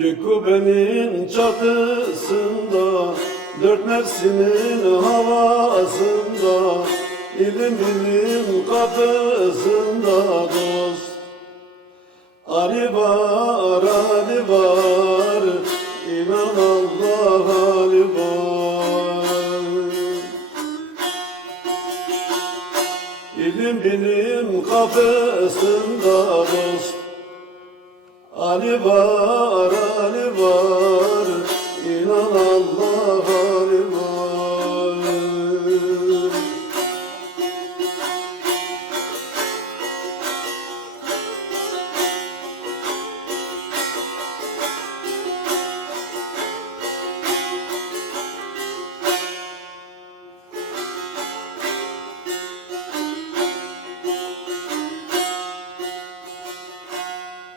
Gök kubbenin çatısında, dört mevsimin havasında, ilim ilim kapısında dost. Ali var, Ali var, inan Allah Ali var. İlim bilim kapısında dost. Ali var, Ali var, inan Allah Ali var.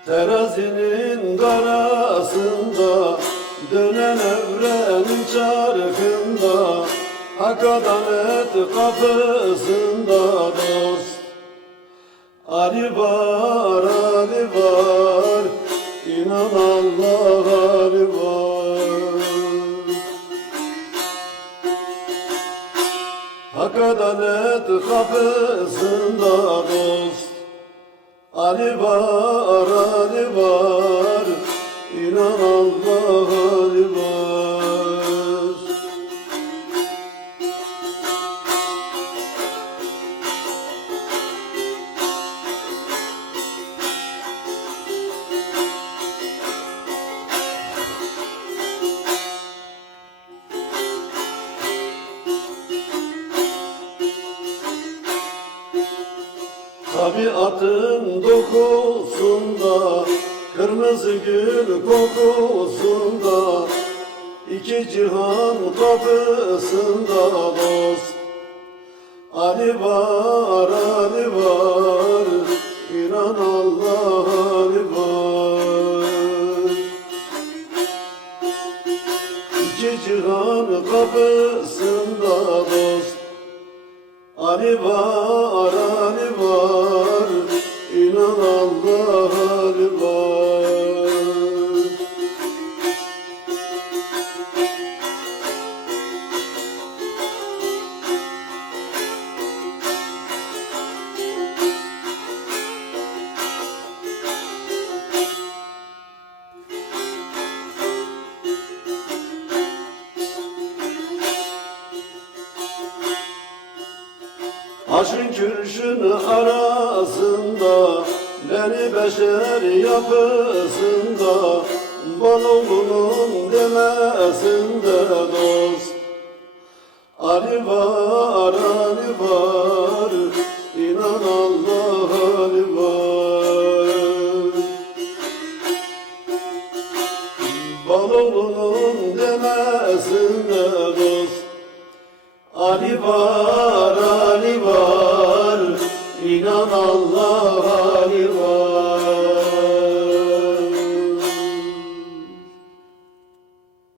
Terazinin karasında, dönen evrenin çarkında, hak adalet kapısında dost. Ali var, Ali var, inan Allah Ali var. Hak adalet kapısında dost. Ali var, Ali var, inan Allah Ali var. Tabiatın dokusunda, kırmızı gül kokusunda, iki cihan kapısında dost. Ali var, Ali var, inan Allah Ali var. İki cihan kapısında dost. Ali var, Ali var, inan Allah Ali var. Aşkın kürşün arasında, beni beşer yapısında, bal oğlunun demesinde dost. Ali var, Ali var, inan Allah Ali var. Bal oğlunun demesinde dost. Ali var, Ali var, inan Allah'a.